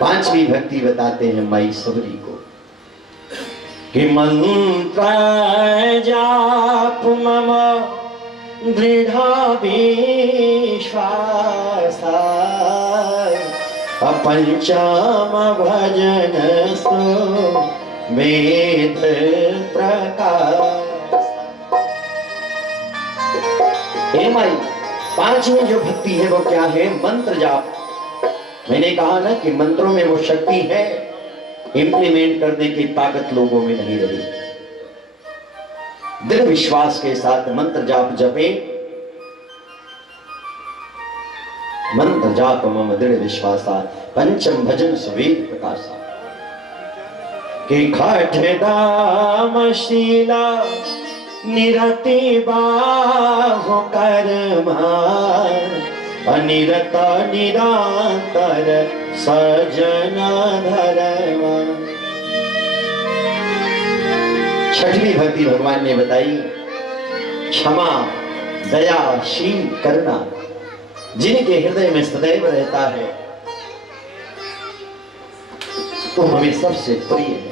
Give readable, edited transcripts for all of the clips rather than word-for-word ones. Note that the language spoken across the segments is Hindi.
पांचवी भक्ति बताते हैं माई सबरी को कि मंत्र जाप मम दृढ़ विश्वास पंचम भजन सो वेद प्रकाश। हे माई, पांचवी जो भक्ति है वो क्या है? मंत्र जाप। मैंने कहा ना कि मंत्रों में वो शक्ति है, इंप्लीमेंट करने की ताकत लोगों में नहीं रही। दृढ़ विश्वास के साथ मंत्र जाप जपे। मंत्र जाप मम दृढ़ विश्वासा पंचम भजन सुवेद प्रकाशा। कि खट दाम शीला निरति बाहु कर्मा अनिरत निरंतर सजन धर्मा। छठवीं भक्ति भगवान ने बताई क्षमा दया शील करुणा जिनके हृदय में सदैव रहता है तो हमें सबसे प्रिय है।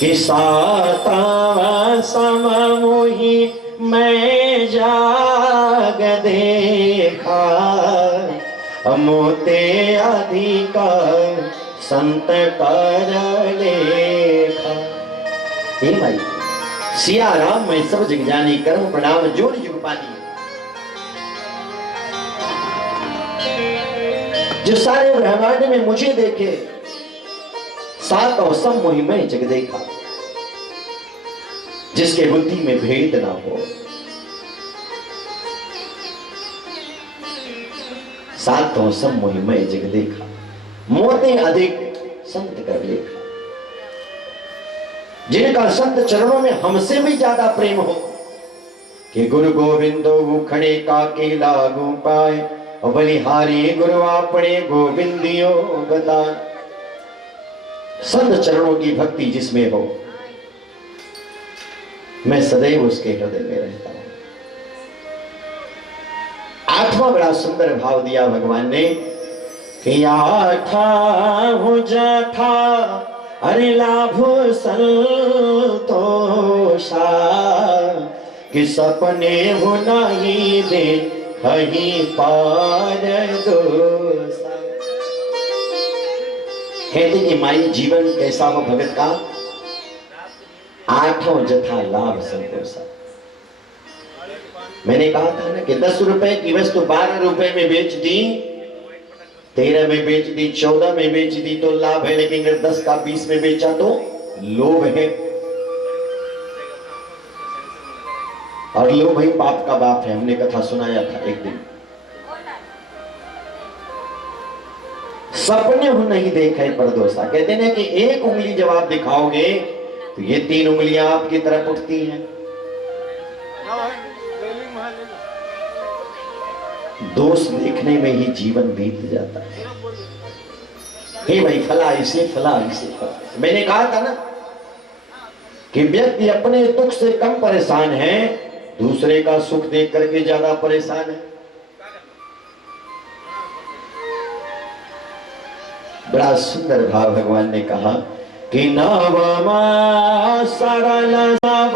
कि सातवां सममोहि मैं जाग देखा मोते अधिक संत कर लेखा। हे भाई, सिया राम मैं सब जग जानी करम प्रणाम जोड़ जुग पानी। जो सारे ब्रह्मांड में मुझे देखे, सात और सम मोहि मैं जग देखा। जिसके बुद्धि में भेद ना हो, सात और सम मोहि मैं जग देखा। मोते अधिक संत कर लेखा। जिनका संत चरणों में हमसे भी ज्यादा प्रेम हो कि गुरु गोविंदो खड़े का के लागू पाए बलिहारी गुरु आपने गोविंदियो बता। संत चरणों की भक्ति जिसमें हो, मैं सदैव उसके हृदय में रहता हूं। आठवां बड़ा सुंदर भाव दिया भगवान ने कि आठा हो जथा अरे लाभो संतोषा कि सपने हो नहीं दे कहीं पार दोसा। कहते कि माई जीवन कैसा हो भगत का? आठों जथा लाभ संतोषा। मैंने कहा था ना कि 10 रुपए की वस्तु 12 रुपए में बेच दी, 13 में बेच दी, 14 में बेच दी तो लाभ है, लेकिन अगर 10 का 20 में बेचा तो लोभ है। और लोभ ही पाप का बाप है। हमने कथा सुनाया था एक दिन। सपने हो नहीं देखे परदोसा। कहते हैं कि एक उंगली जब आप दिखाओगे तो ये 3 उंगलियां आपकी तरफ उठती हैं। दोष देखने में ही जीवन बीत जाता है। हे भाई, फला इसे फला इसे फला। मैंने कहा था ना कि व्यक्ति अपने दुख से कम परेशान है, दूसरे का सुख देख करके ज्यादा परेशान है। बड़ा सुंदर भाव भगवान ने कहा कि नवमा सरल सब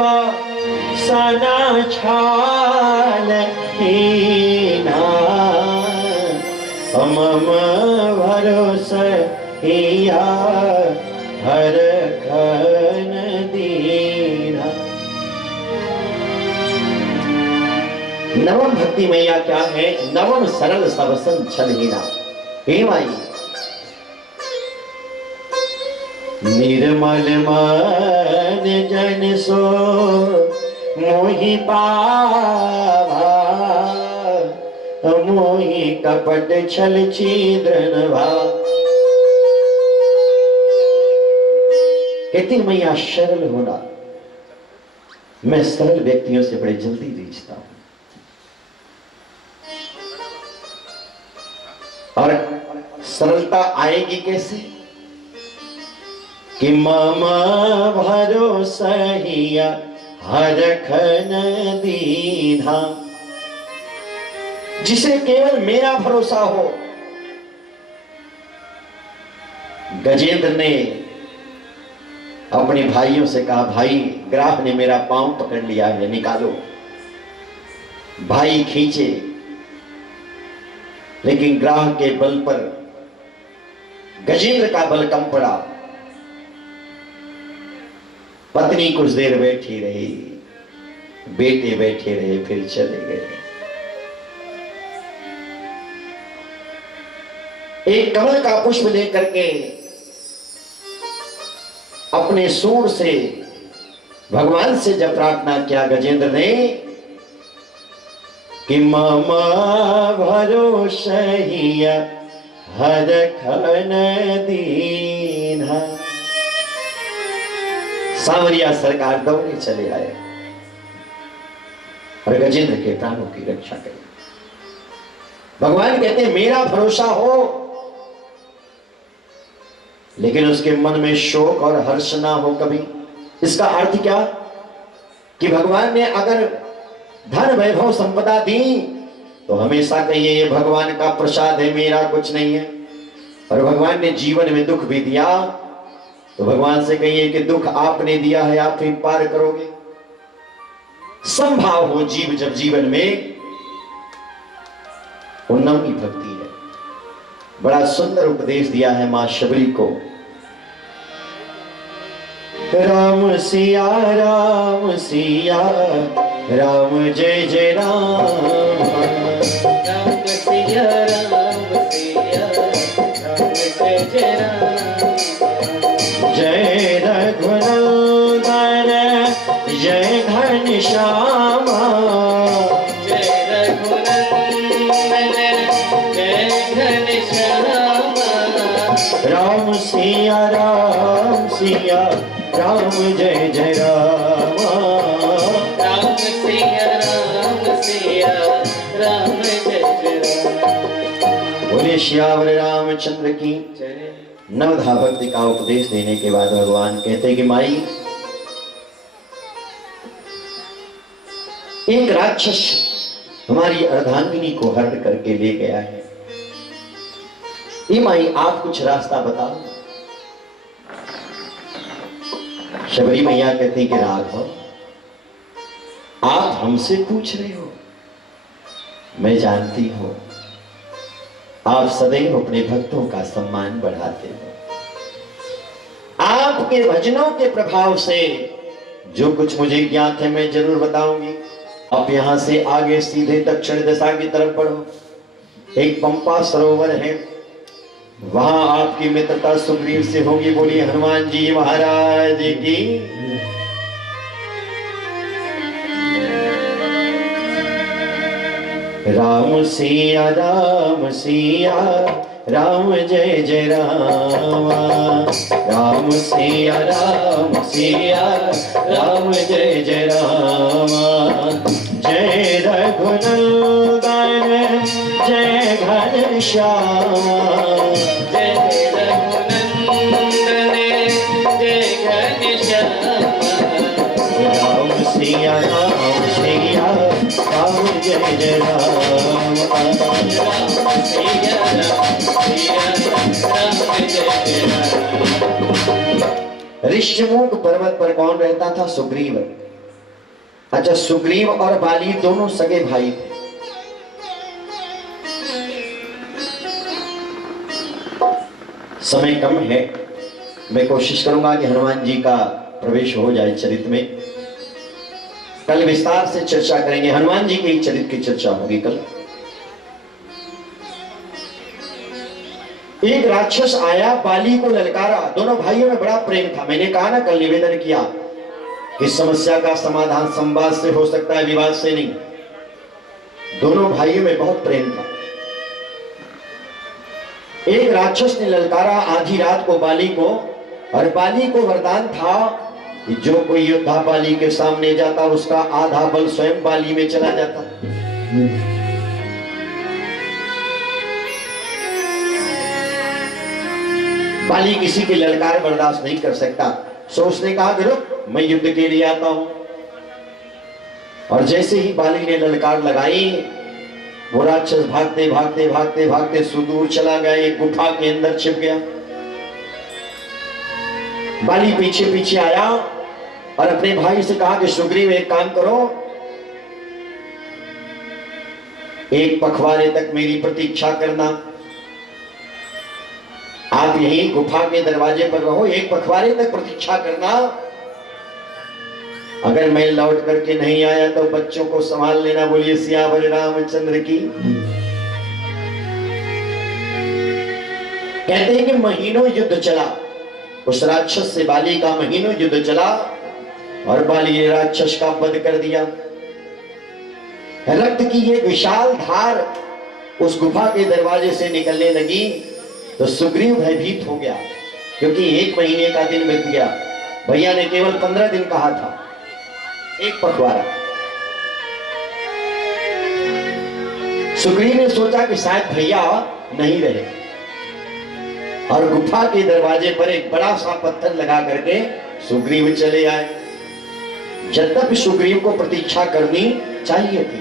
सना छाल हीना मम भरोसा हिया हर खन दीना। नवम भक्ति मैया क्या है? नवम सरल सब सन छल हीना। हे माई, निर्मल मन जन सो मोहि पावा मोहि कपट छल छिद्रन भाव। कहती मैया सरल होना, मैं सरल व्यक्तियों से बड़े जल्दी रीझता हूं। और सरलता आएगी कैसे? कि मामा भरोसा हिया हर खन दीना। जिसे केवल मेरा भरोसा हो, गजेंद्र ने अपने भाइयों से कहा, भाई ग्राह ने मेरा पांव पकड़ लिया है, निकालो। भाई खींचे, लेकिन ग्राह के बल पर गजेंद्र का बल कम पड़ा। पत्नी कुछ देर बैठी रही, बेटे बैठे रहे, फिर चले गए। एक कमल का पुष्प लेकर के अपने सूर से भगवान से जब प्रार्थना किया गजेंद्र ने कि मामा भरोसहिया हर खन दीना, सांवरिया सरकार दौड़े चले आए और गजेंद्र के प्राणों की रक्षा करी। भगवान कहते मेरा भरोसा हो, लेकिन उसके मन में शोक और हर्ष ना हो कभी। इसका अर्थ क्या कि भगवान ने अगर धन वैभव संपदा दी तो हमेशा कहिए ये भगवान का प्रसाद है, मेरा कुछ नहीं है। और भगवान ने जीवन में दुख भी दिया तो भगवान से कहिए कि दुख आपने दिया है, आप ही पार करोगे। संभाव हो जीव जब जीवन में, उन्नम की भक्ति है। बड़ा सुंदर उपदेश दिया है मां शबरी को। राम सिया राम सिया राम जय जय राम, राम सिया राम सिया राम जय जय राम। जय रघुनंदन जय घनश्यामा, जय रघुनंदन जय घनश्यामा। राम सिया राम सिया राम जय जय राम, राम सिया राम जय जय राम। बोले श्यावर रामचंद्र की नवधा भक्ति का उपदेश देने के बाद भगवान कहते कि माई, एक राक्षस हमारी अर्धांगिनी को हरण करके ले गया है। ये माई आप कुछ रास्ता बताओ। शबरी मैया कहती कि राघव आप हमसे पूछ रहे हो, मैं जानती हूं आप सदैव अपने भक्तों का सम्मान बढ़ाते हो। आपके भजनों के प्रभाव से जो कुछ मुझे ज्ञात है मैं जरूर बताऊंगी। आप यहां से आगे सीधे दक्षिण दिशा की तरफ बढ़ो, एक पंपा सरोवर है, वहां आपकी मित्रता सुग्रीव से होगी। बोलिए हनुमान जी महाराज की। राम सिया राम जय जय राम, राम सिया राम जय जय राम। जय रघुनंदन जय घनश्याम, जय रघुनंदन जय घनश्याम। राम सिया राम जय जय राम, राम सिया राम जय जय राम। ऋष्यमुख पर्वत पर कौन रहता था? सुग्रीव। अच्छा, सुग्रीव और बाली दोनों सगे भाई थे। समय कम है, मैं कोशिश करूंगा कि हनुमान जी का प्रवेश हो जाए चरित्र में। कल विस्तार से चर्चा करेंगे, हनुमान जी के चरित्र की चर्चा होगी कल। एक राक्षस आया, बाली को ललकारा। दोनों भाइयों में बड़ा प्रेम था। मैंने कहा ना कल, निवेदन किया कि समस्या का समाधान संवाद से हो सकता है, विवाद से नहीं। दोनों भाइयों में बहुत प्रेम था। एक राक्षस ने ललकारा आधी रात को बाली को, और बाली को वरदान था कि जो कोई योद्धा बाली के सामने जाता उसका आधा बल स्वयं बाली में चला जाता। बाली किसी के ललकार बर्दाश्त नहीं कर सकता, सो उसने कहा कि रुक, मैं युद्ध के लिए आता हूं। और जैसे ही बाली ने ललकार लगाई, वो राक्षस भागते भागते भागते भागते सुदूर चला गया, एक गुफा के अंदर छिप गया। बाली पीछे पीछे आया और अपने भाई से कहा कि सुग्रीव एक काम करो, एक पखवाड़े तक मेरी प्रतीक्षा करना, आप यही गुफा के दरवाजे पर रहो, एक पखवाड़े तक प्रतीक्षा करना, अगर मैं लौट करके नहीं आया तो बच्चों को संभाल लेना। बोलिए सियावर रामचंद्र की। कहते हैं कि महीनों युद्ध चला, उस राक्षस से बाली का महीनों युद्ध चला और बाली ने राक्षस का वध कर दिया। रक्त की ये विशाल धार उस गुफा के दरवाजे से निकलने लगी तो सुग्रीव भयभीत हो गया, क्योंकि 1 महीने का दिन बीत गया। भैया ने केवल 15 दिन कहा था, एक पखवाड़ा। सुग्रीव ने सोचा कि शायद भैया नहीं रहे और गुफा के दरवाजे पर एक बड़ा सा पत्थर लगा करके सुग्रीव चले आए। यद्यपि सुग्रीव को प्रतीक्षा करनी चाहिए थी।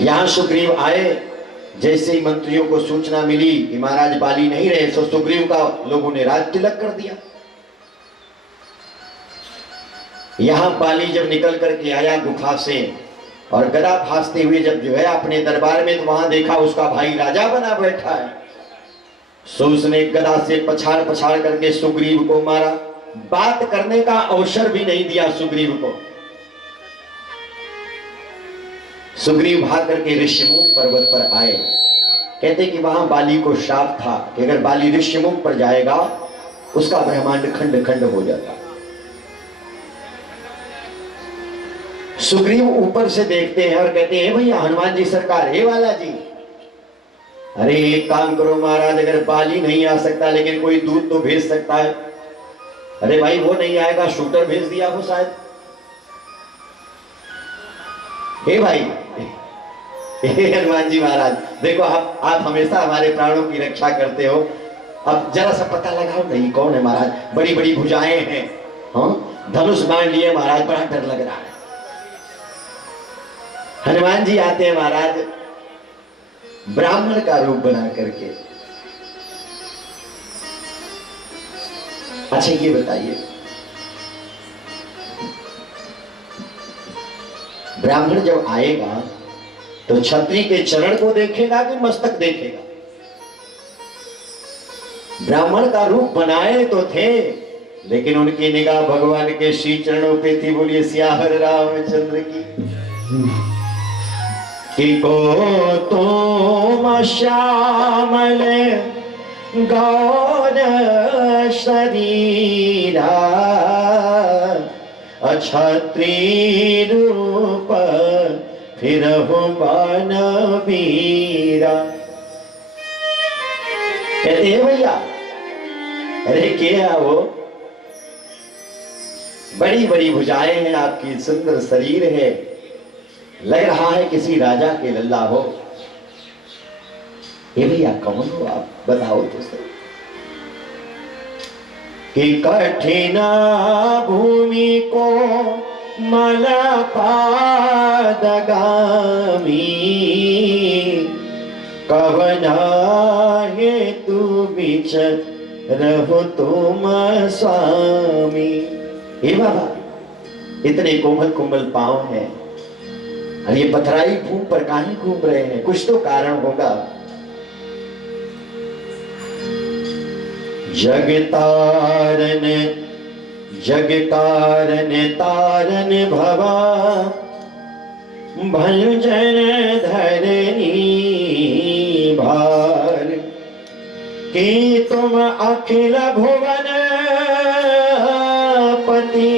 यहां सुग्रीव आए, जैसे ही मंत्रियों को सूचना मिली कि महाराज बाली नहीं रहे, तो सुग्रीव का लोगों ने राज तिलक कर दिया। यहां बाली जब निकल करके आया गुफा से और गदा भासते हुए जब गया अपने दरबार में, तो वहां देखा उसका भाई राजा बना बैठा है। सो उसने गदा से पछाड़ पछाड़ करके सुग्रीव को मारा, बात करने का अवसर भी नहीं दिया सुग्रीव को। सुग्रीव भाग करके ऋषिमुख पर्वत पर आए। कहते कि वहां बाली को श्राप था कि अगर बाली ऋषिमुख पर जाएगा उसका ब्रह्मांड खंड खंड हो जाता। सुग्रीव ऊपर से देखते हैं और कहते हैं भैया हनुमान जी सरकार, हे वाला जी, अरे एक काम करो महाराज, अगर बाली नहीं आ सकता लेकिन कोई दूत तो भेज सकता है। अरे भाई वो नहीं आएगा, शूटर भेज दिया वो शायद। हे भाई, हे हनुमान जी महाराज, देखो आप हमेशा हमारे प्राणों की रक्षा करते हो, अब जरा सा पता लगाओ नहीं कौन है महाराज, बड़ी बड़ी भुजाएं हैं, हाँ धनुष बाण लिए महाराज, बड़ा डर लग रहा है। हनुमान जी आते हैं महाराज ब्राह्मण का रूप बना करके। अच्छा ये बताइए, ब्राह्मण जब आएगा तो छत्री के चरण को देखेगा कि मस्तक देखेगा? ब्राह्मण का रूप बनाए तो थे लेकिन उनकी निगाह भगवान के श्री चरणों पे थी। बोलिए सियावर रामचंद्र की। कि को तुम श्यामल गौर शरीरा, अछत्री रूप फिरहु बन वीरा। कहते हैं भैया, अरे क्या वो बड़ी बड़ी भुजाएं हैं आपकी, सुंदर शरीर है, लग रहा है किसी राजा के लल्ला हो। ये भैया कौन हो आप, बताओ तो सही। कि कठिन भूमि को मला पादगामी, कवना हेतु बीच रहो तुम स्वामी। हे बाबा, इतने कोमल कोमल पांव हैं और ये पथराई भूमि पर काहे घूम रहे हैं, कुछ तो कारण होगा। जग तारन जग कारण तारन भवा, भंजन धरनी भार। कि तुम अखिल भुवन पति,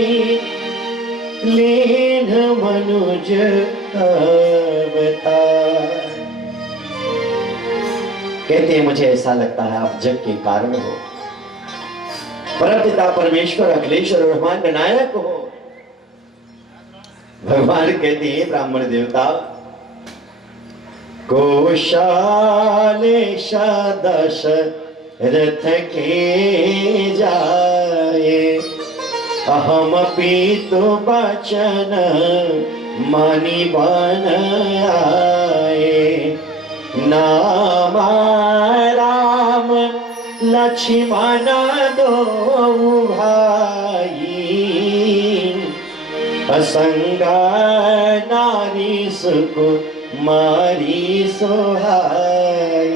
लीन मनुज अवतार। कहते हैं मुझे ऐसा लगता है आप जग के कारण हो, परमपिता परमेश्वर अखिलेश्वर ब्रह्मांड नायक हो। भगवान कहते हैं ब्राह्मण देवता, कौशलेश दशरथ के जाए, अहम पीतु बचन मणि बन आए। नाम राम लक्ष्मण दो भाई, असंगा नारी सुको मारी सोहाई।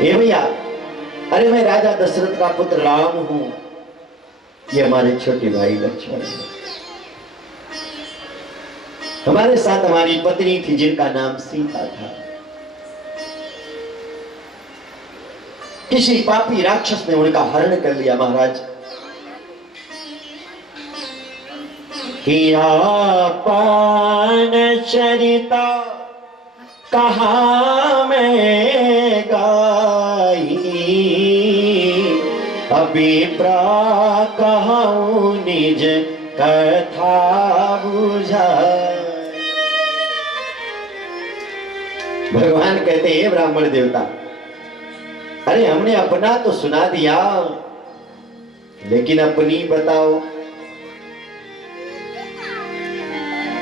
ए भैया, अरे मैं राजा दशरथ का पुत्र राम हूं, ये हमारे छोटे भाई लक्ष्मण है। हमारे साथ हमारी पत्नी थी जिनका नाम सीता था। किसी पापी राक्षस ने उनका हरण कर लिया महाराज। किया पान चरिता कहा मैं गाई, अभी प्रा कहूं निज कथा बुझाई। भगवान कहते हैं ब्राह्मण देवता, अरे हमने अपना तो सुना दिया, लेकिन अपनी बताओ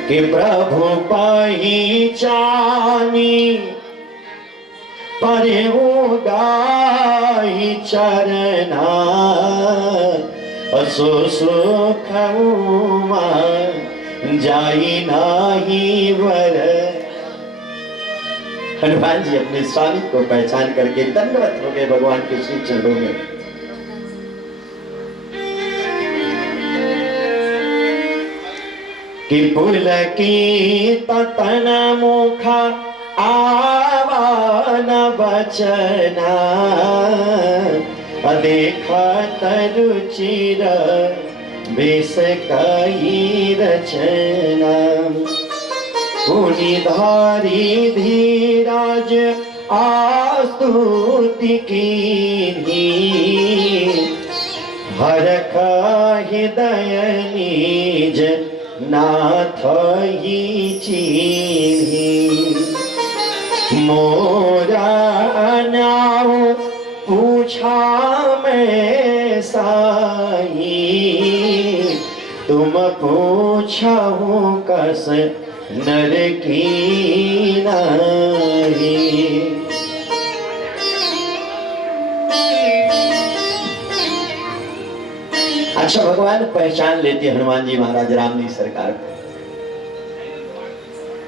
कि प्रभु पहिचानी परे गाई चरना, असो सुख जाई नाही वर। हनुमान जी अपने स्वामी को पहचान करके दंडवत हो गए भगवान के श्री चरणों में। कि पुलकी तन मुखा आवान बचना, देखा रुचिर बेस कई रचना। धारी धीराज आस्तुति की, हरख हृदय निज नाथ ही चीन्ही। मोरा नाउ पूछा मैं साई, तुम पूछाऊं कस नर की नारी। अच्छा, भगवान पहचान लेते हनुमान जी महाराज राम जी सरकार को।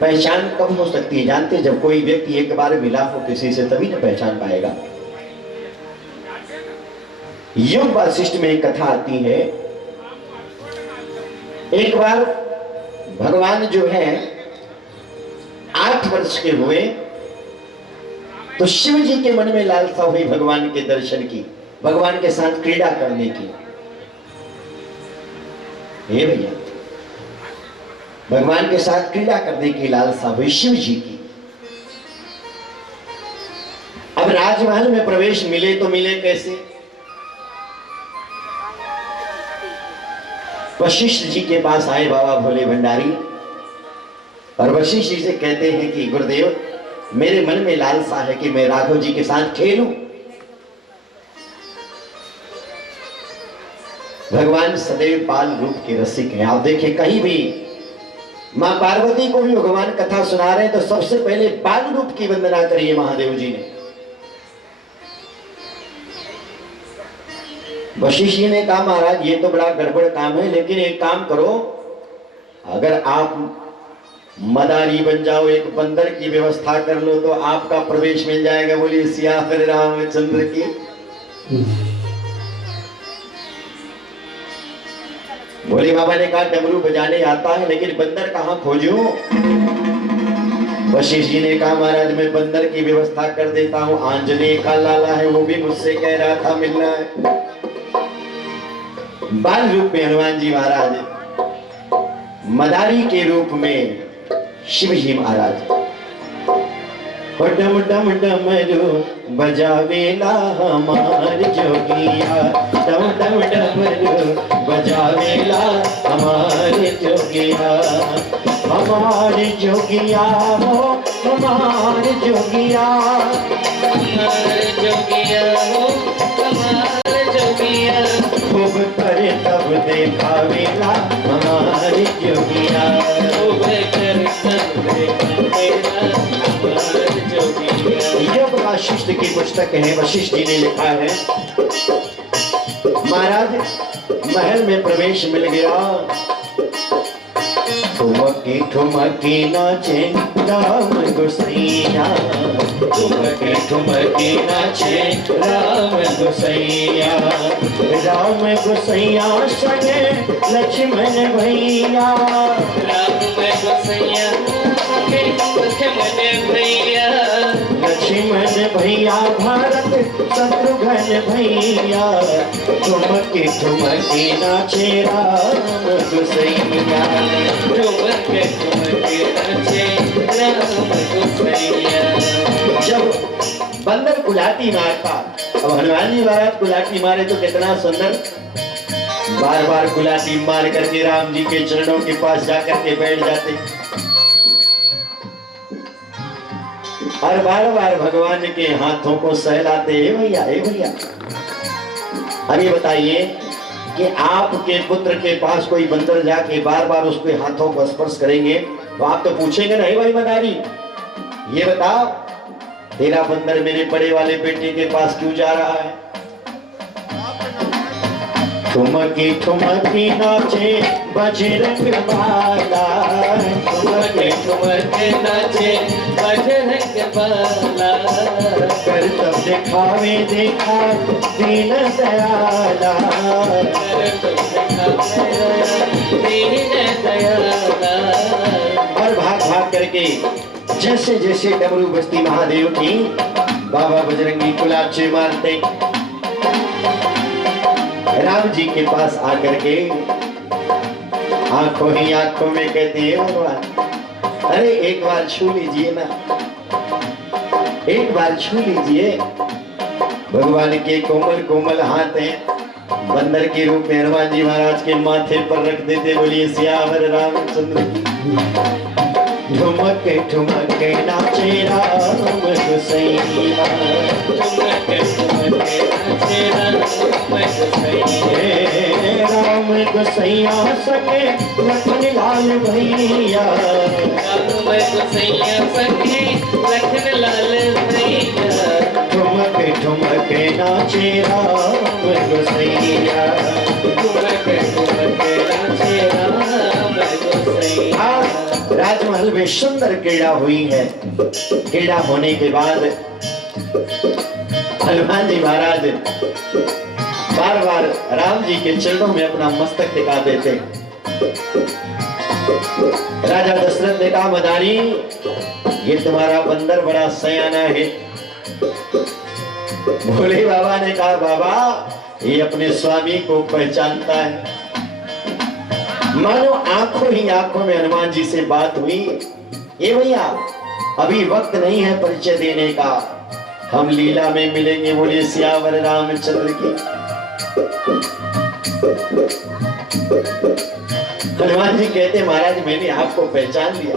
पहचान कब हो सकती है जानते? जब कोई व्यक्ति एक बार मिला हो किसी से, तभी न पहचान पाएगा। योग वासिष्ठ में एक कथा आती है। एक बार भगवान जो है 8 वर्ष के हुए तो शिव जी के मन में लालसा हुई भगवान के दर्शन की, भगवान के साथ क्रीड़ा करने की। हे भैया, भगवान के साथ क्रीड़ा करने की लालसा हुई शिव जी की। अब राजमहल में प्रवेश मिले तो मिले कैसे? वशिष्ठ जी के पास आए बाबा भोले भंडारी, और वशिष्ठ जी से कहते हैं कि गुरुदेव, मेरे मन में लालसा है कि मैं राघव जी के साथ खेलूं। भगवान सदैव बाल रूप के रसिक हैं। आप देखें, कहीं भी मां पार्वती को भी भगवान कथा सुना रहे हैं तो सबसे पहले बाल रूप की वंदना करिए महादेव जी ने। वशिष्ठ जी ने कहा, महाराज ये तो बड़ा गड़बड़ काम है, लेकिन एक काम करो, अगर आप मदारी बन जाओ, एक बंदर की व्यवस्था कर लो तो आपका प्रवेश मिल जाएगा। बोलिए सियावर रामचंद्र की। भोले बाबा ने कहा, डमरू बजाने आता है, लेकिन बंदर कहाँ खोजूं? वशिष्ठ जी ने कहा, महाराज मैं बंदर की व्यवस्था कर देता हूँ। आंजनेय का लाला है, वो भी मुझसे कह रहा था मिलना है। बाल रूप में हनुमान जी महाराज, मदारी के रूप में शिव जी महाराज। डम डम डमरू बजावेला हमार जोगिया, डम डम डमरू बजावेला हमार जोगिया। हमार जोगिया हो, हमार जोगिया, हमार जोगिया हो, हमार जोगिया। खूब करे तब देखावेला हमार जोगिया, खूब करे तब देखावेला हमार जोगिया। वशिष्ठ की पुस्तक है। वशिष्ठ जी ने लिखा है, महाराज महल में प्रवेश मिल गया, ठुमकी ठुमकी नाचे राम गोसैया, ठुमकी ठुमकी नाचे राम गोसैया, राम गोसैया संगे लक्ष्मण भैया, राम गोसैया संगे लक्ष्मण भैया, लक्ष्मण भैया भरत शत्रुघ्न भैया, ठुमकी ठुमकी नाचे राम गोसैया, ठुमके ठुमके नाचे राम गोसैया। जब बंदर गुलाटी मारता, अब हनुमान जी महाराज गुलाटी मारे तो कितना सुंदर, बार बार गुलाटी मार करके राम जी के चरणों के पास जाकर के बैठ जाते और बार बार भगवान के हाथों को सहलाते। हे भैया, हे भैया, अभी बताइए कि आपके पुत्र के पास कोई बंदर जाके बार बार उसके हाथों को स्पर्श करेंगे तो आप तो पूछेंगे नहीं भाई मदारी, ये बता तेरा बंदर मेरे बड़े वाले बेटे के पास क्यों जा रहा है? ठुमकी ठुमकी नाचे बजरंग बाला, ठुमके ठुमके नाचे बजरंग बाला, करतब दिखावे देखा दीन दयाला, दीन दयाला। और भाग भाग करके जैसे जैसे डमरू बस्ती महादेव की बाबा बजरंगी कुलाचे मारते, राम जी के पास आकर के आंखों ही आंखों में कहते हैं, भगवान अरे एक बार छू लीजिए ना, एक बार छू लीजिए। भगवान के कोमल कोमल हाथ हैं, बंदर के रूप में हनुमान जी महाराज के माथे पर रख देते। बोलिए सियावर रामचंद्र की। ठुमके ठुमके नाचे राम गोसैया, ठुमके ठुमके नाचे राम गोसैया, राम गोसैया संगे लखन लाल भैया, राम गोसैया संगे लखन लाल भैया, ठुमके ठुमके नाचे राम गोसैया, ठुमके ठुमके नाचे राम गोसैया। राजमहल में सुंदर क्रीड़ा हुई है। क्रीड़ा होने के बाद हनुमान जी महाराज बार बार राम जी के चरणों में अपना मस्तक टिका देते। राजा दशरथ ने कहा, मदारी ये तुम्हारा बंदर बड़ा सयाना है। भोले बाबा ने कहा, बाबा ये अपने स्वामी को पहचानता है। मानो आंखों ही आंखों में हनुमान जी से बात हुई। ये भैया अभी वक्त नहीं है परिचय देने का, हम लीला में मिलेंगे। बोलिए सियावर रामचंद्र की। हनुमान जी कहते, महाराज मैंने आपको पहचान लिया।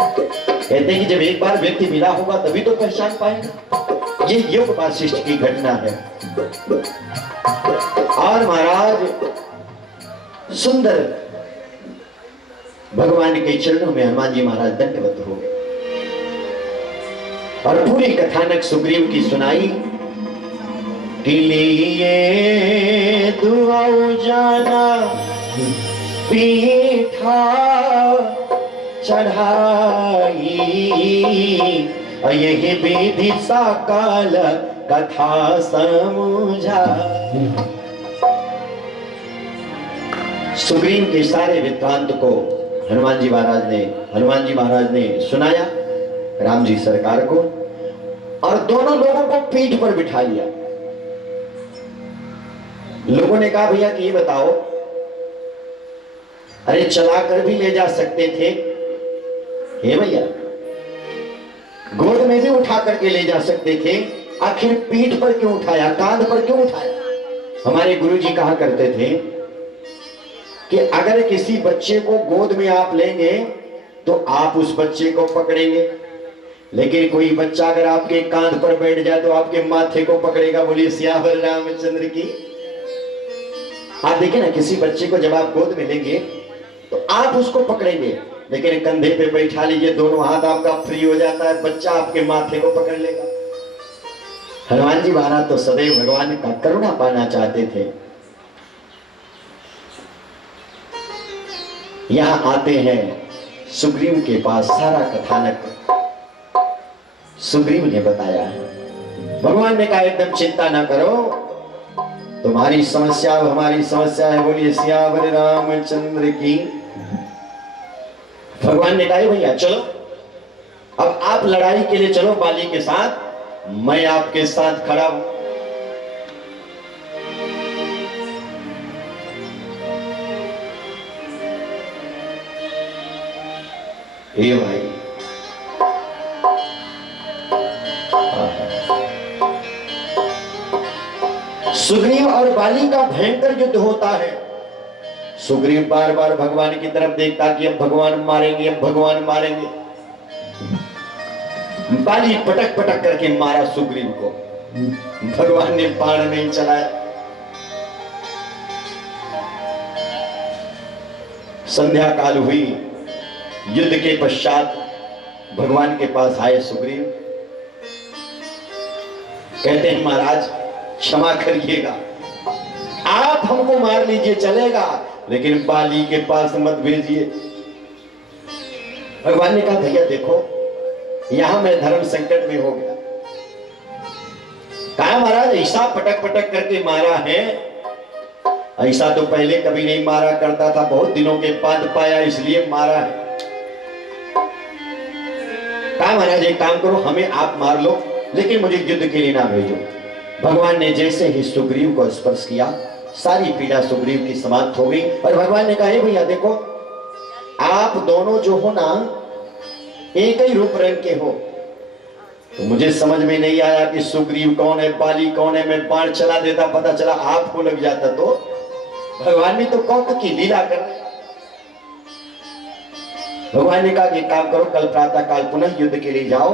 कहते कि जब एक बार व्यक्ति मिला होगा तभी तो पहचान पाएगा। ये युग वासिष्ठ की घटना है। और महाराज सुंदर भगवान के चरणों में हनुमान जी महाराज दंडवत हो गए और पूरी कथानक सुग्रीव की सुनाई कि लिए दुआऊ जाना पीठा चढ़ाई, यही विधि साकाल कथा समझा। सुग्रीव के सारे वृत्तांत को हनुमान जी महाराज ने सुनाया राम जी सरकार को, और दोनों लोगों को पीठ पर बिठा लिया। लोगों ने कहा, भैया ये बताओ, अरे चलाकर भी ले जा सकते थे, हे भैया गोद में भी उठा करके ले जा सकते थे, आखिर पीठ पर क्यों उठाया, कांध पर क्यों उठाया? हमारे गुरुजी कहा करते थे कि अगर किसी बच्चे को गोद में आप लेंगे तो आप उस बच्चे को पकड़ेंगे, लेकिन कोई बच्चा अगर आपके कांध पर बैठ जाए तो आपके माथे को पकड़ेगा। बोलिए सियावर रामचंद्र की। आप देखिए ना, किसी बच्चे को जब आप गोद में लेंगे तो आप उसको पकड़ेंगे, लेकिन कंधे पे बैठा लीजिए, दोनों हाथ आपका फ्री हो जाता है, बच्चा आपके माथे को पकड़ लेगा। हनुमान जी महाराज तो सदैव भगवान का करुणा पाना चाहते थे। यहां आते हैं सुग्रीव के पास, सारा कथानक सुग्रीव ने बताया है। भगवान ने कहा एकदम चिंता ना करो, तुम्हारी समस्या अब हमारी समस्या है। बोलिए सियावर रामचंद्र की। भगवान ने कहा भैया चलो, अब आप लड़ाई के लिए चलो बाली के साथ, मैं आपके साथ खड़ा हूं। ये भाई सुग्रीव और बाली का भयंकर युद्ध होता है। सुग्रीव बार बार भगवान की तरफ देखता कि अब भगवान मारेंगे, अब भगवान मारेंगे। बाली पटक पटक करके मारा सुग्रीव को, भगवान ने बाण नहीं चलाया। संध्या काल हुई, युद्ध के पश्चात भगवान के पास आए सुग्रीव, कहते हैं महाराज क्षमा करिएगा, आप हमको मार लीजिए चलेगा, लेकिन बाली के पास मत भेजिए। भगवान ने कहा भैया देखो यहां मैं धर्म संकट में हो गया। कहा महाराज ऐसा पटक पटक करके मारा है, ऐसा तो पहले कभी नहीं मारा करता था, बहुत दिनों के बाद पाया इसलिए मारा है। कहा महाराज एक काम करो, हमें आप मार लो लेकिन मुझे युद्ध के लिए ना भेजो। भगवान ने जैसे ही सुग्रीव को स्पर्श किया, सारी पीड़ा सुग्रीव की समाप्त हो गई। और भगवान ने कहा भैया देखो आप दोनों जो हो ना एक ही रूप रंग के हो, तो मुझे समझ में नहीं आया कि सुग्रीव कौन है बाली कौन है। मैं बाण चला देता, पता चला आपको लग जाता, तो भगवान ने तो कौक की लीला कर दी। भगवान ने कहा कि काम करो, कल प्रातः काल पुनः युद्ध के लिए जाओ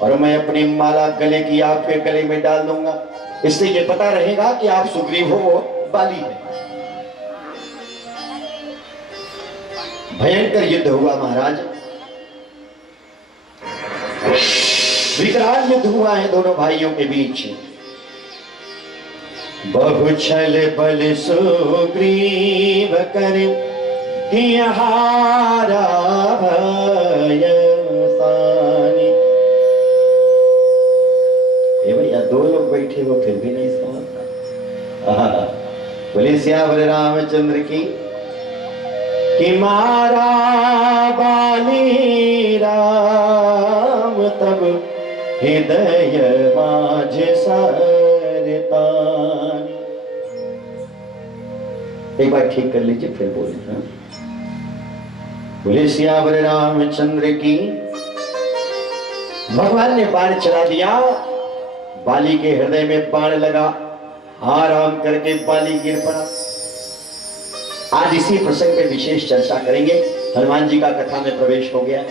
और मैं अपनी माला गले की आपके गले में डाल दूंगा, इससे ये पता रहेगा कि आप सुग्रीव हो वो बाली है। भयंकर युद्ध हुआ महाराज, विकराल युद्ध हुआ है दोनों भाइयों के बीच। बहु छल बल सुग्रीव कर हारा भय सानी। ये भैया दो लोग बैठे वो फिर भी नहीं समझता। बोले सियावर रामचंद्र की। कि मारा बाली राम तब हृदय माझ सरतानी। एक बार ठीक कर लीजिए फिर बोले। बोले सियावर रामचंद्र की। भगवान ने बाण चला दिया, बाली के हृदय में बाण लगा, आराम करके बाली गिर पड़ा। आज इसी प्रसंग पे विशेष चर्चा करेंगे। हनुमान जी का कथा में प्रवेश हो गया।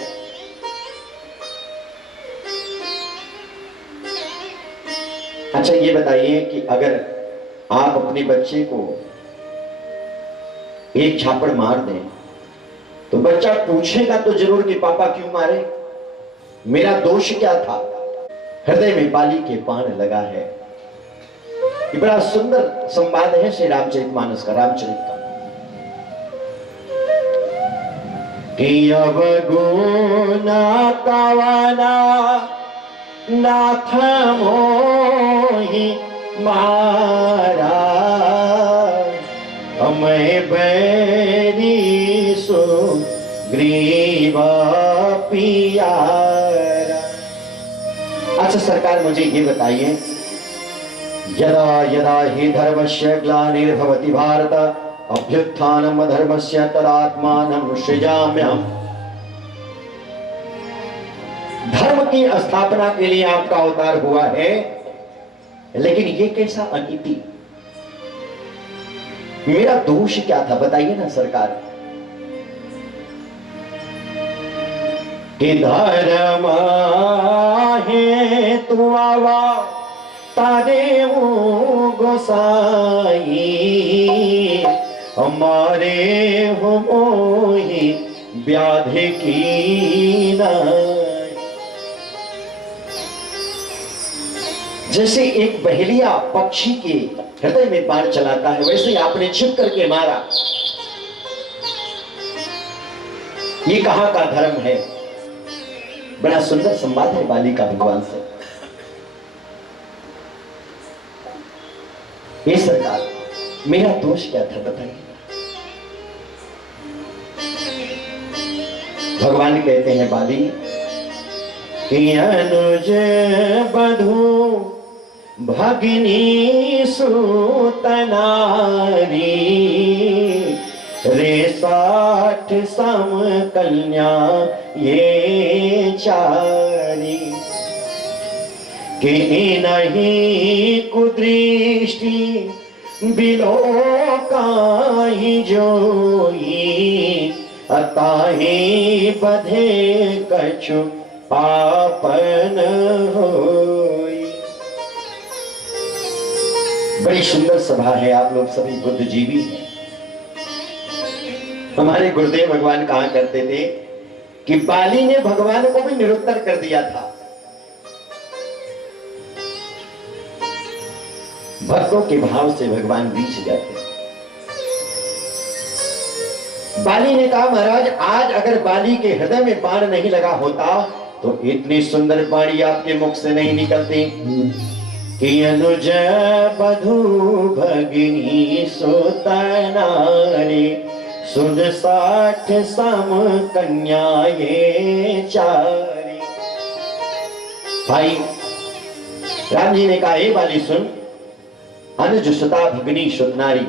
अच्छा ये बताइए कि अगर आप अपने बच्चे को एक झापड़ मार दें तो बच्चा पूछेगा तो जरूर कि पापा क्यों मारे, मेरा दोष क्या था। हृदय में बाली के बाण लगा है। ये बड़ा सुंदर संवाद है श्री रामचरितमानस का, रामचरित का। कि अवगुना कवना नाथ मोहि मारा, हमें बैरी सुग्रीवा पियारा। अच्छा सरकार मुझे ये बताइए, यदा यदा हि धर्मस्य ग्लानिर्भवति भारत अभ्युत्थानम् अधर्मस्य तदात्मानं सृजाम्यहम्। धर्म की स्थापना के लिए आपका अवतार हुआ है, लेकिन ये कैसा अनीति, मेरा दोष क्या था बताइए ना सरकार। कि धर्म है तू आवा तारे गोसाई, हमारे हो मोहि व्याधि की नाई। जैसे एक बहेलिया पक्षी के हृदय में बाण चलाता है, वैसे ही आपने छिप करके मारा। ये कहां का धर्म है? बड़ा सुंदर संवाद है बाली का भगवान से। ये सरकार, मेरा दोष क्या था बताइए। भगवान कहते हैं बाली कि अनुज बधू भगिनी सुतनारी रे 60 सम कन्या ये चारी कि नहीं कुदृष्टि बिलो काहि जोई अताहि बधे कछु पापन होई। बड़ी सुंदर सभा है, आप लोग सभी बुद्धिजीवी हैं। हमारे गुरुदेव भगवान कहा करते थे कि बाली ने भगवान को भी निरुत्तर कर दिया था। भक्तों के भाव से भगवान बीच जाते। बाली ने कहा महाराज, आज अगर बाली के हृदय में बाण नहीं लगा होता तो इतनी सुंदर वाणी आपके मुख से नहीं निकलती कि अनुज बधू भगिनी सुतनारी सुध 60 सम कन्या ये चारी। भाई राम जी ने कहा, हे बाली सुन, अनुज सुता भगिनी सुतनारी,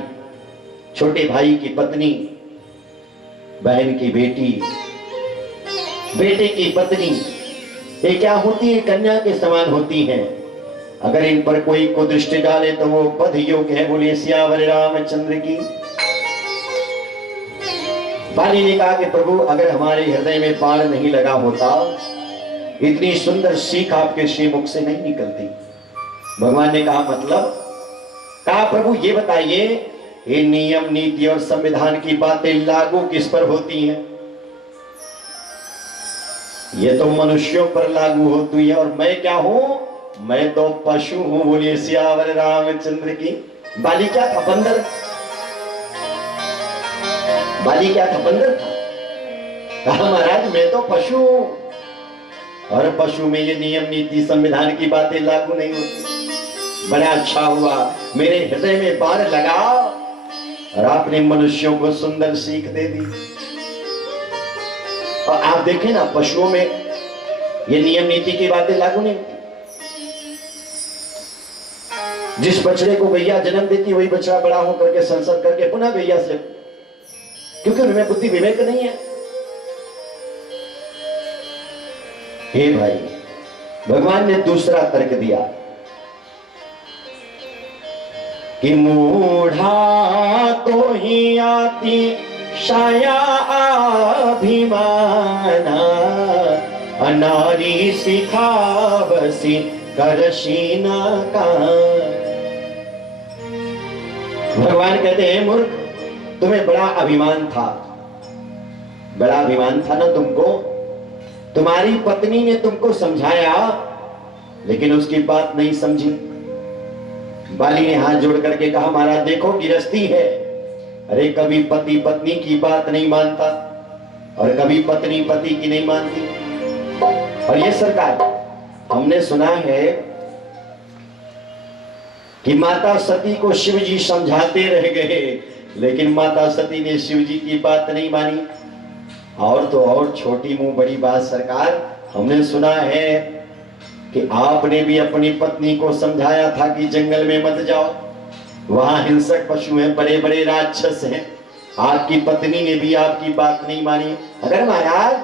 छोटे भाई की पत्नी, बहन की बेटी, बेटे की पत्नी, ये क्या होती है? कन्या के समान होती हैं। अगर इन पर कोई कुदृष्टि डाले तो वो बध योग्य है। बोलिए सियावर रामचंद्र की। बाली ने कहा कि प्रभु, अगर हमारे हृदय में बाण नहीं लगा होता, इतनी सुंदर सीख आपके श्रीमुख से नहीं निकलती। भगवान ने कहा मतलब? कहा प्रभु ये बताइए, ये नियम नीति और संविधान की बातें लागू किस पर होती हैं? ये तो मनुष्यों पर लागू होती है, और मैं क्या हूं? मैं तो पशु हूं। बोलिए सियावर रामचंद्र की। बाली क्या था? बंदर। बाली क्या था? बंदर था। कहा महाराज मैं तो पशु हूं, और पशु में ये नियम नीति संविधान की बातें लागू नहीं होती। बड़ा अच्छा हुआ मेरे हृदय में बाण लगा और आपने मनुष्यों को सुंदर सीख दे दी। और आप देखें ना, पशुओं में ये नियम नीति की बातें लागू नहीं होती। जिस बछड़े को गैया जन्म देती वही बछड़ा बड़ा होकर के संसद करके पुनः गैया से, क्योंकि उनमें बुद्धि विवेक नहीं है। हे भाई, भगवान ने दूसरा तर्क दिया कि मूढ़ा तो ही आती शाया अभिमाना अनारी सिखावसी करशीना का। भगवान कहते हैं मूर्ख, तुम्हें बड़ा अभिमान था, बड़ा अभिमान था ना तुमको। तुम्हारी पत्नी ने तुमको समझाया लेकिन उसकी बात नहीं समझी। बाली ने हाथ जोड़ करके कहा महाराज देखो गिरस्ती है, अरे कभी पति पत्नी की बात नहीं मानता और कभी पत्नी पति की नहीं मानती। और ये सरकार, हमने सुना है कि माता सती को शिव जी समझाते रह गए लेकिन माता सती ने शिव जी की बात नहीं मानी। और तो और छोटी मुंह बड़ी बात सरकार, हमने सुना है कि आपने भी अपनी पत्नी को समझाया था कि जंगल में मत जाओ, वहां हिंसक पशु हैं, बड़े बड़े राक्षस हैं। आपकी पत्नी ने भी आपकी बात नहीं मानी। अगर महाराज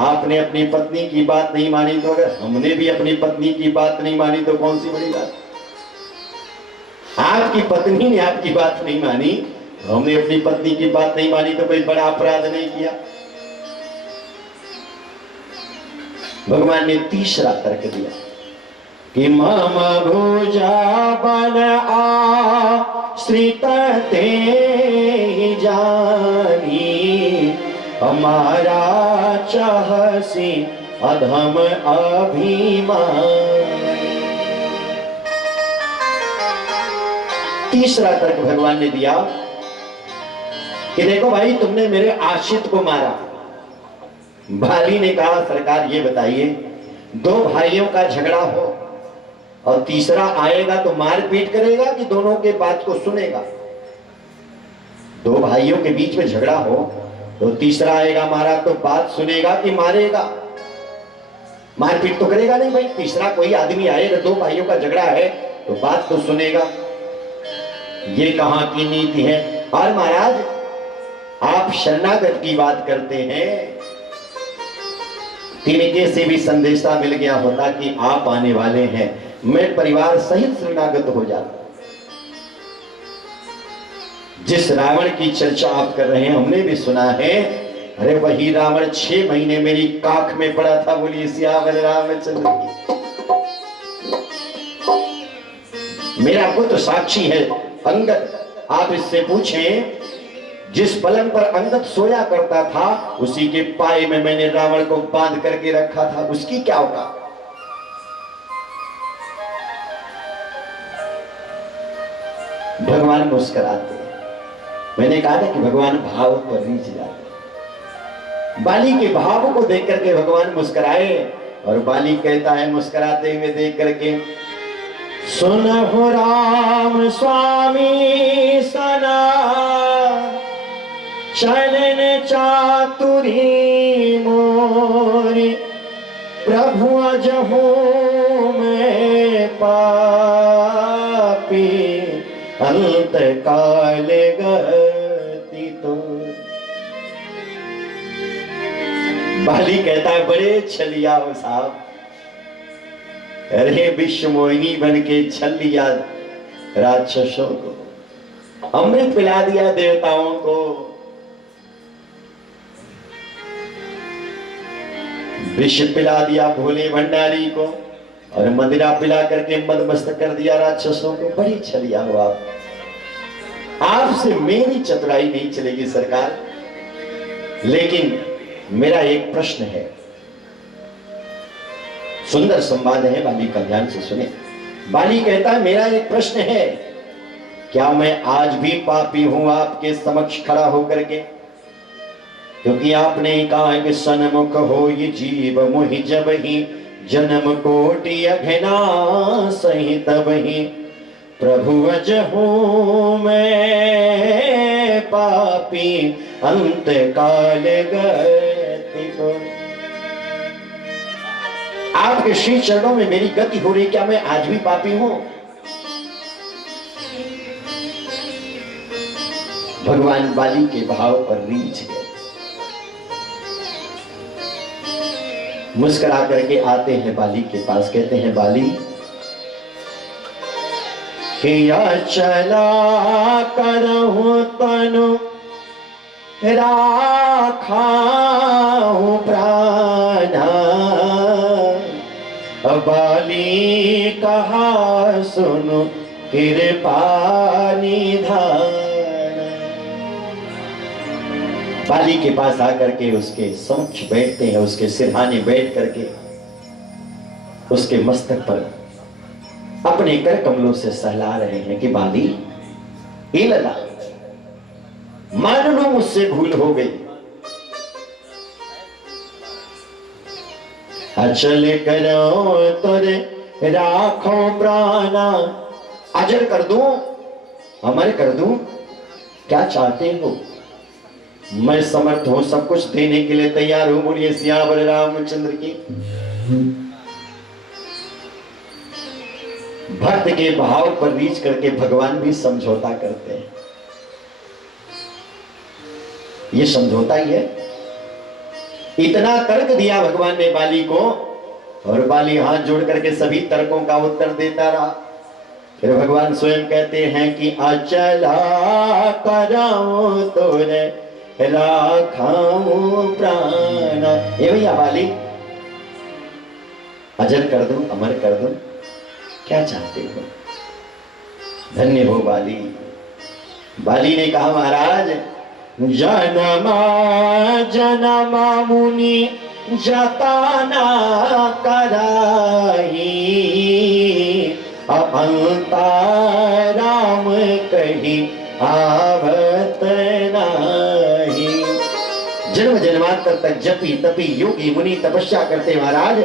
आपने अपनी पत्नी की बात नहीं मानी तो अगर हमने भी अपनी पत्नी की बात नहीं मानी तो कौन सी बड़ी बात? आपकी पत्नी ने आपकी बात नहीं मानी, हमने अपनी पत्नी की बात नहीं मानी तो कोई बड़ा अपराध नहीं किया। भगवान ने तीसरा तर्क दिया कि मम भुजा बन आश्रित ते जानी हमारा चाहसी अधम अभिमान। तीसरा तर्क भगवान ने दिया कि देखो भाई, तुमने मेरे आश्रित को मारा। बाली ने कहा सरकार ये बताइए, दो भाइयों का झगड़ा हो और तीसरा आएगा तो मारपीट करेगा कि दोनों के बात को सुनेगा? दो भाइयों के बीच में झगड़ा हो तो तीसरा आएगा मारा तो बात सुनेगा कि मारेगा? मारपीट तो करेगा नहीं भाई। तीसरा कोई आदमी आएगा, दो भाइयों का झगड़ा है तो बात तो सुनेगा। ये कहां की नीति है? और महाराज, आप शरणागत की बात करते हैं, तिनके से भी संदेशा मिल गया होता कि आप आने वाले हैं, मैं परिवार सहित शरणागत हो जाता। जिस रावण की चर्चा आप कर रहे हैं हमने भी सुना है। अरे वही रावण 6 महीने मेरी काख में पड़ा था। बोलिए सियावर रामचंद्र की। मेरा पुत्र साक्षी है अंगद। आप इससे पूछें, जिस पलंग पर अंगद सोया करता था उसी के पाए में मैंने रावण को बांध करके रखा था। उसकी क्या होगा? भगवान मुस्कुराते हैं। मैंने कहा था कि भगवान भाव पर रीझ जाते। बाली के भाव को देख करके भगवान मुस्कुराए और बाली कहता है मुस्कुराते हुए देख करके, सुनहु राम स्वामी सना, चलन चातुरी मोरी, प्रभु अजहू में पापी, अंत काल गति तो। बाली कहता है बड़े छलिया हो साहब। अरे विश्व मोहिनी बन के छल लिया राक्षसों को, अमृत पिला दिया देवताओं को, विष पिला दिया भोले भंडारी को और मदिरा पिला करके मदमस्त कर दिया राक्षसों को। बड़ी छलिया हो आप। आपसे मेरी चतुराई नहीं चलेगी सरकार। लेकिन मेरा एक प्रश्न है। सुंदर संवाद है, बाली का ध्यान से सुने। बाली कहता है मेरा एक प्रश्न है, क्या मैं आज भी पापी हूं आपके समक्ष खड़ा होकर के? क्योंकि आपने कहा है कि सन्मुख हो ये जीव मोहि जब ही, जन्म कोटि अघना सही तब ही, प्रभु अजहू मैं पापी, अंत काल गति को। आपके श्री चरणों में मेरी गति हो रही, क्या मैं आज भी पापी हूं? भगवान बाली के भाव पर रीझ गए। मुस्कुरा करके आते हैं बाली के पास, कहते हैं बाली किया चला करहु तनु, राखाहु प्राणा, बाली कहा सुनु कृपा निधान। बाली के पास आकर के उसके समक्ष बैठते हैं, उसके सिरहाने बैठ करके उसके मस्तक पर अपने कर कमलों से सहला रहे हैं कि बाली, ए लला, मान लो मुझसे भूल हो गई, अचल करो तोरे राखो प्राणा, अजर कर दूं, अमर कर दूं, क्या चाहते हो? मैं समर्थ हूं, सब कुछ देने के लिए तैयार हूं। बोलिए सियावर रामचंद्र की। भक्त के भाव पर रीच करके भगवान भी समझौता करते हैं। ये समझौता ही है। इतना तर्क दिया भगवान ने बाली को और बाली हाथ जोड़ करके सभी तर्कों का उत्तर देता रहा। फिर भगवान स्वयं कहते हैं कि अचला कराओ तोरे राखाऊं प्राण। ये भैया बाली, अजर कर दूं, अमर कर दूं, क्या चाहते हो? धन्य हो बाली। बाली ने कहा महाराज, जनमा जनमा मुनि जताना कराही, अंता राम कहीं आवत नाही। जन्म जन्मांतर तक जपी तपी योगी मुनि तपस्या करते महाराज,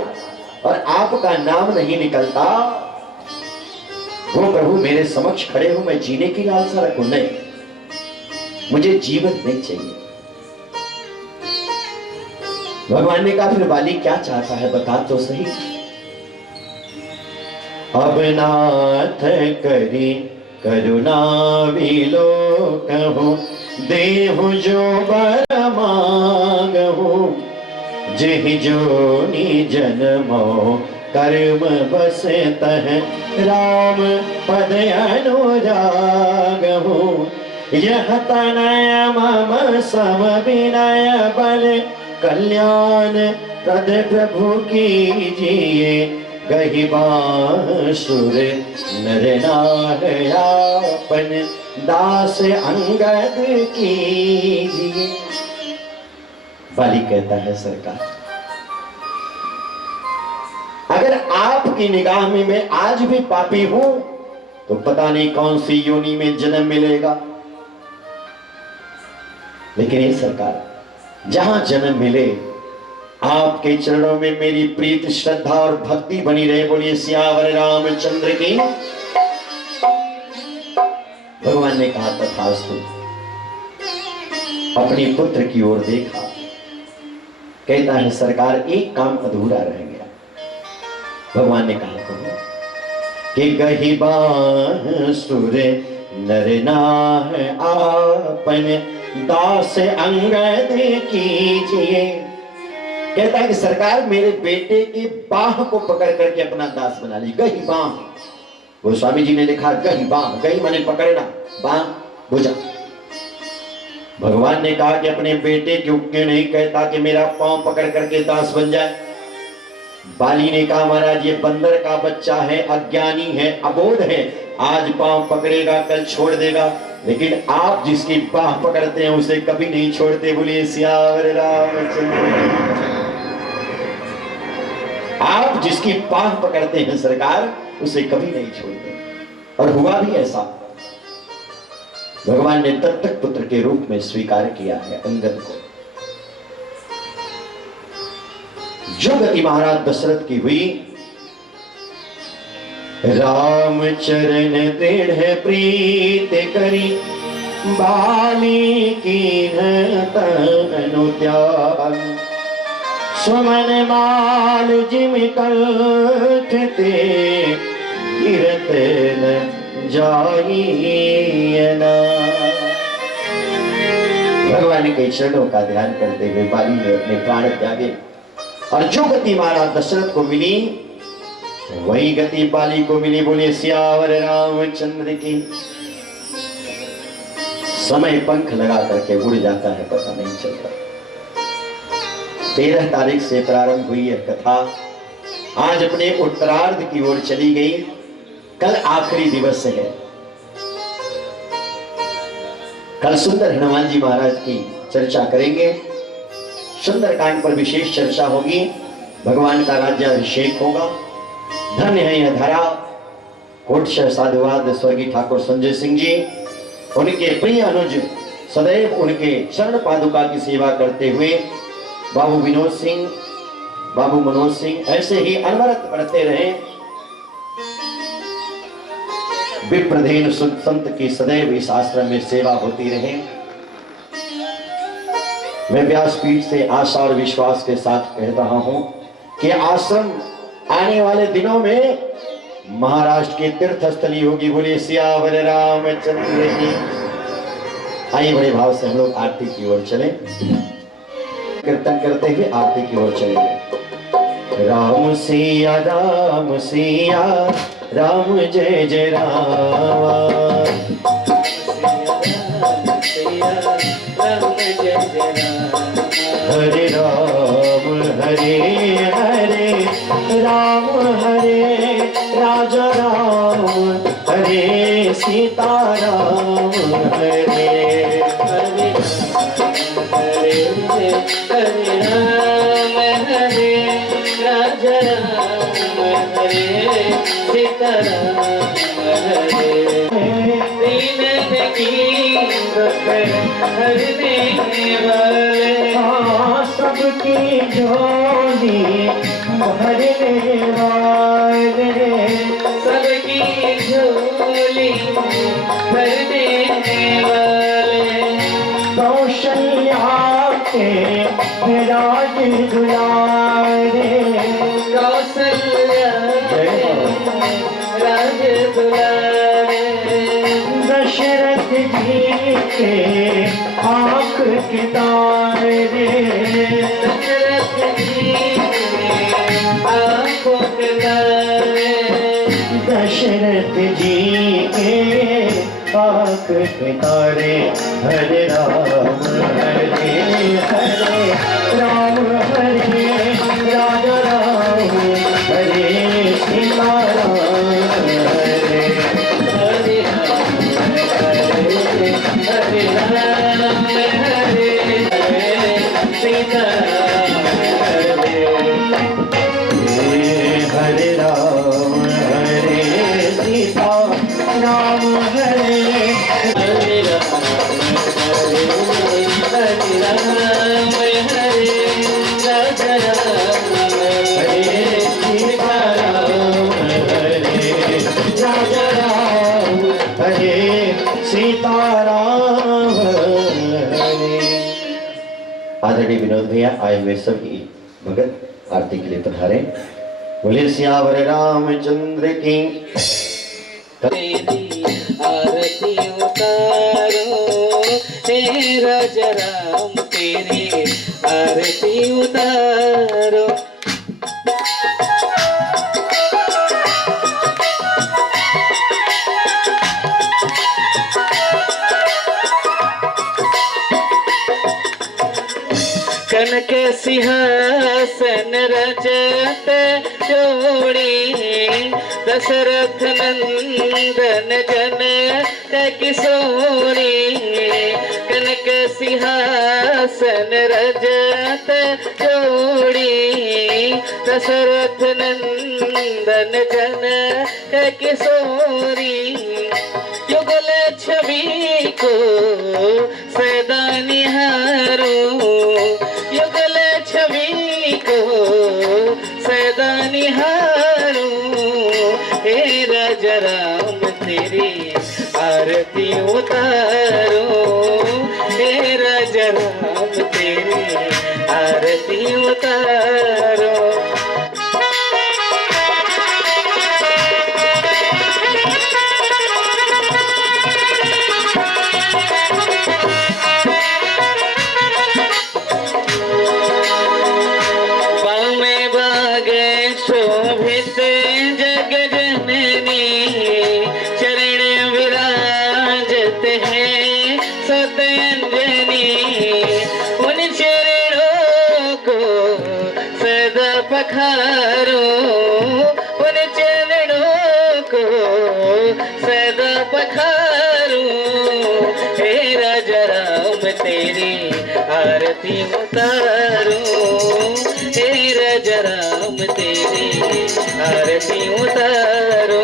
और आपका नाम नहीं निकलता। वो प्रभु मेरे समक्ष खड़े हो, मैं जीने की लालसा रखूं? नहीं, मुझे जीवन नहीं चाहिए। भगवान ने कहा फिर बाली क्या चाहता है, बता तो सही। अब नाथ करी करुणा विलोकहु, देहु जो बर मांगहु, जेहि जोनि जन्मो कर्म बस तह, राम पद अनुरागहु। यह तनय मम सम विनय बल, कल्याण प्रद प्रभु कीजिए, कही बांसुर नर नारायण, दास अंगद कीजिए। बाली कहता है सरकार, अगर आपकी निगाह में मैं आज भी पापी हूं तो पता नहीं कौन सी योनि में जन्म मिलेगा, लेकिन ये सरकार जहां जन्म मिले आपके चरणों में मेरी प्रीत श्रद्धा और भक्ति बनी रहे। बोलिए सियावर रामचंद्र की। भगवान ने कहा तथास्तु। अपने पुत्र की ओर देखा, कहता है सरकार एक काम अधूरा रह गया। भगवान ने कहा कि कही बांसुर नर नाह आपन, दास अंगद कीजिए। कहता है कि सरकार मेरे बेटे की बाह को पकड़ करके अपना दास बना ली। गही बाह, वो स्वामी जी ने लिखा गही बाह, गही माने पकड़ना, बाह भुजा। भगवान ने कहा कि अपने बेटे क्यों नहीं कहता कि मेरा पांव पकड़ करके दास बन जाए। बाली ने कहा महाराज ये बंदर का बच्चा है, अज्ञानी है, अबोध है, आज पांव पकड़ेगा कल छोड़ देगा, लेकिन आप जिसकी बाह पकड़ते हैं उसे कभी नहीं छोड़ते। बोलिए सियावर रामचंद्र। आप जिसकी बाह पकड़ते हैं सरकार उसे कभी नहीं छोड़ते, और हुआ भी ऐसा। भगवान ने दत्तक पुत्र के रूप में स्वीकार किया है अंगद को। जो गति महाराज दशरथ की हुई, राम चरण दृढ़ प्रीत करी, बाली की तनु त्याग, स्वमन माल जिम कलखते, गिरत न जाइना। भगवान के चरणों का ध्यान करते हुए बाली ने अपने प्राण त्यागे, और जो गति महाराज दशरथ को मिली वही गति बाली को मिली। बोलिए सियावर रामचंद्र की। समय पंख लगा करके उड़ जाता है, पता नहीं चलता। 13 तारीख से प्रारंभ हुई यह कथा, आज अपने उत्तरार्ध की ओर चली गई। कल आखिरी दिवस है। कल सुंदर हनुमान जी महाराज की चर्चा करेंगे। सुंदरकांड पर विशेष चर्चा होगी। भगवान का राज्याभिषेक होगा। धन्य है यह धरा। कोटशः साधुवाद स्वर्गीय ठाकुर संजय सिंह जी, उनके प्रिय अनुज सदैव उनके चरण पादुका की सेवा करते हुए बाबू विनोद सिंह, बाबू मनोज सिंह ऐसे ही अनवरत बढ़ते रहे। विप्रधेन संत की सदैव इस आश्रम में सेवा होती रहे। मैं व्यासपीठ से आशा और विश्वास के साथ कह रहा हूं कि आश्रम आने वाले दिनों में महाराष्ट्र की तीर्थस्थली होगी। बोलिए सियावर रामचंद्र की। आइए बड़े भाव से हम लोग आरती की ओर चले। कीर्तन करते हुए आरती की ओर चलेंगे। राम सिया राम जय जय राम। हरे राम हरे हरे राम हरे राजा राम हरे सीता राम हरे हरे हरे हरे राम हरे राजा राम हरे सीता राम हरे। भरने वाले, हाँ सबकी झोली भरने वाले, सबकी झोली भरने वाले, कौशल्या के राज दुलारे, कौशल्या राज दुलारे, दशरथ जी के आँख के तारे, दशरथ जी आँखों के तारे, दशरथ जी के आँख के तारे, हरे राम हरे राम हरे राजा राम हरे सीता राम हरे हरे राम हरे राम हरे सीता हरे, हरे राम हरे सीता राम हरे हरे राम हरे राम हरे राजा राम हरे सीता राम हरे राजा राम हरे सीताराम हरे। आदरणीय विनोद भैया आए हुए सभी भगत आरती के लिए पधारे। बोले सियावर रामचंद्र की। तेरी आरती उतारो हे राजा राम, तेरी आरती उतारो। कनक सिंहासन रजत जोड़ी, दशरथ नंदन जनक किशोरी। कनक सिंहासन रजत जोड़ी, दशरथ नंदन जनक किशोरी। युगल छवि को सदा निहारो, युगल छवि को सदा निहारो। हे राजा राम तेरी आरती उतारो, हे राजा राम तेरी आरती उतारो। शोभित जग जननी, चरण विराजत है सतअंजनी। उन चरणों को सदा पखारो, उन चरणों को सदा पखारो। हे राजा राम तेरी आरती उतारो, हे राजा राम तेरी आरती उतारो।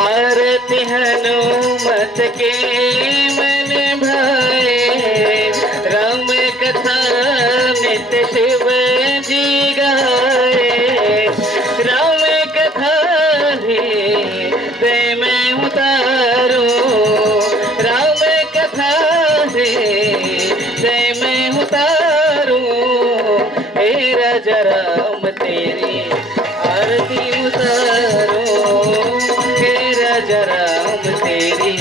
आरती हनुमत के मन भाए, राम कथा नित शिव जी गाए। राम कथा हृदय में उतारो, राम कथा हृदय में उतारो। हे राजा राम तेरी आरती उतारो, हे राजा राम तेरी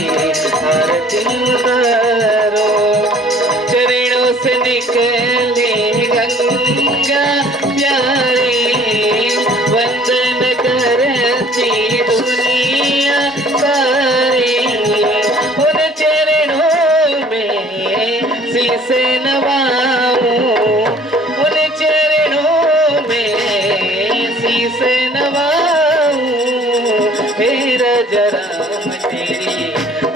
आरती उतारो। चरणों से निकली गंगा प्यारी, वंदन करती दुनिया सारी। उन चरणों में शीश नवाऊं, उन चरणों में शीश नवाऊं। हे राजा राम तेरी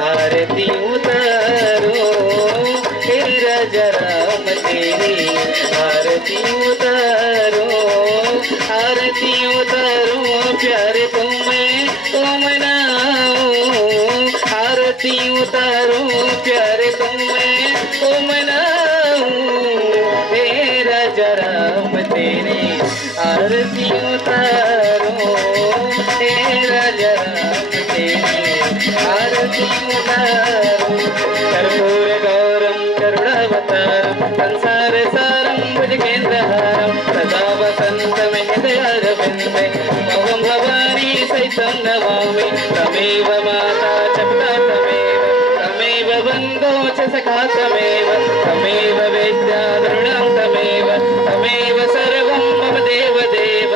आरती उतारो, हे राजा राम तेरी आरती आरती उतारो, आरती उतारो, प्यारे तुम्हें तो मनाऊं, आरती उतारो, प्यारे तुम्हें तो मनाऊं, हे राजा राम तेरी आरती उतारो, हे राजा राम तेरी आरती उतारो। कर्पूर गौरम करुणावतारम संसार सारम भुजगेन्द्रहारम सदा वसन्तम हृदयारविन्दे मम भवानी सहितं नमामि। तमेव माता च पिता तमेव बन्धो च सखा तमेव, तमेव वेद्या द्रविणं तमेव, तमेव सर्वं मम देवदेव।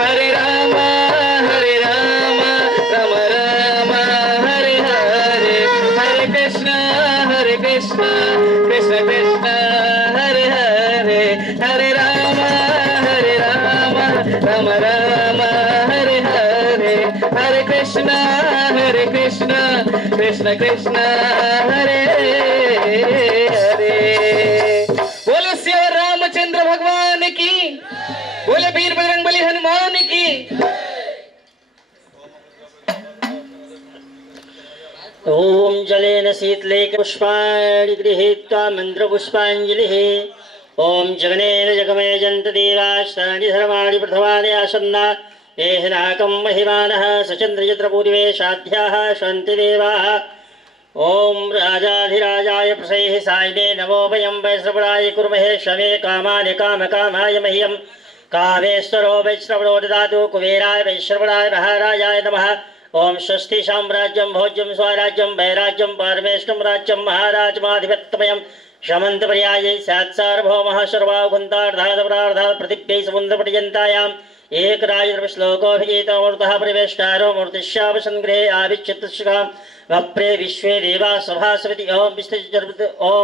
हरे राम राम राम हरे हरे, हरे कृष्ण कृष्ण कृष्ण हरे हरे, हरे राम राम राम हरे हरे, हरे कृष्ण कृष्ण कृष्ण हरे हरे। बोलो श्री रामचंद्र भगवान की, बोले वीर बजरंगबली हनुमान की। ओम जलेन शीतले पुष्पाणि गृहीत्वा मन्त्रपुष्पाञ्जलिः। ओम जगनेन जगमे जन्त देवास्तानि धर्माणि प्रथमानि आसन्ना एहनाकं महिमानः सचन्द्रयत्रपूर्वेशाध्याः शान्तिदेवाः। ओम राजाधिराजाय प्रसैः सायिने नमो वयं वैश्रवणाय कुर्महे शमे कामानि कामकामाय मह्यं कामेश्वरो वैश्रवणो ददातु कुबेराय वैश्रवणाय महाराजाय नमः। ओम स्वस्ति साम्राज्यं भोज्यं स्वराज्यं वैराज्यं पारमेष्टं राज्यं महाराजमाधिपत्यमयं शमन्तपर्यायै सात्सार्वभौमः सर्वाघुन्तार्धादपरार्धात् प्रतिभ्यै समुद्रपर्यन्तायाम् एकराजश्लोकोऽभिगीतमूर्तः परिवेष्टारो मूर्तिश्यामसङ्ग्रहे आविच्चित्तश्कां वप्रे विश्वे देवा सभासमिति ओम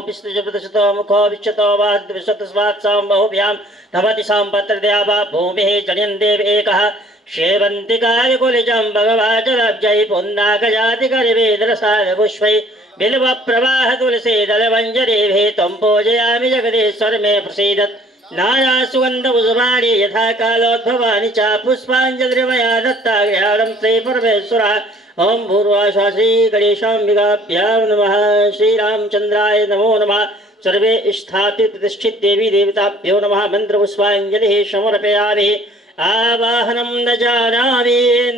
विस्तृजर्पदशतो मुखो विच्यतो वाद्विशतस्वात्सां बहुभ्यां नमति साम्पत्रदया भूमिः जनयन् देव एकः शेवन्तिकाय कुलिजं भगवाचलब्जै पुन्नाकजातिकरिवेदरसाय पुष्पै बिल्वप्रवाह तुलसी दलमञ्जरीभिः त्वं पूजयामि जगदीश्वर मे प्रसीदत्। नाना सुगन्धपुष्पाणि यथा कालोद्भवानि च पुष्पाञ्जलिर्मया दत्ता गृहाणं श्री परमेश्वरः। ओम भूर्वाशा श्री गणेशाम्बिकाभ्यां नमः। श्रीरामचन्द्राय नमो नमः। सर्वे स्थापित प्रतिष्ठित देवी देवताभ्यो नमः। मन्त्रपुष्पाञ्जलिः समर्पयामि। आवाहनं न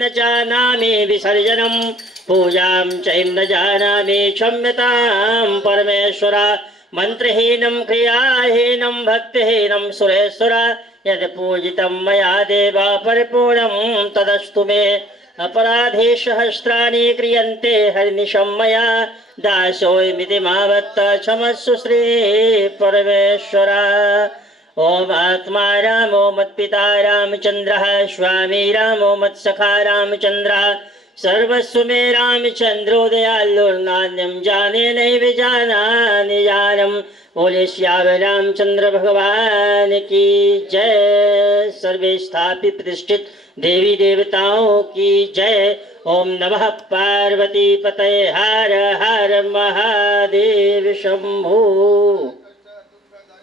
जानामि विसर्जनं पूजां चैं न जानामि क्षम्यतां परमेश्वर। मंत्रहीनं क्रियाहीनं भक्तिहीनं सुरेश्वर यद् पूजितं मया देव परिपूर्णं तदस्तु मे। अपराधे सहस्राणि क्रियन्ते हरिनिशं मया दासोऽयमिति मावत्त क्षमस्व श्री परमेश्वर। ओम आत्मा रामो मत्पिता रामचन्द्रः स्वामी रामो मत्सखा रामचन्द्रः सर्वस्व मे रामचन्द्रो दयालुर्नान्यं जाने नैव जानामि जानम्। बोले श्याम रामचंद्र भगवान की जय। सर्वे स्थापित प्रतिष्ठित देवी देवताओं की जय। ओम नमः पार्वती पतये हर हर महादेव शंभो।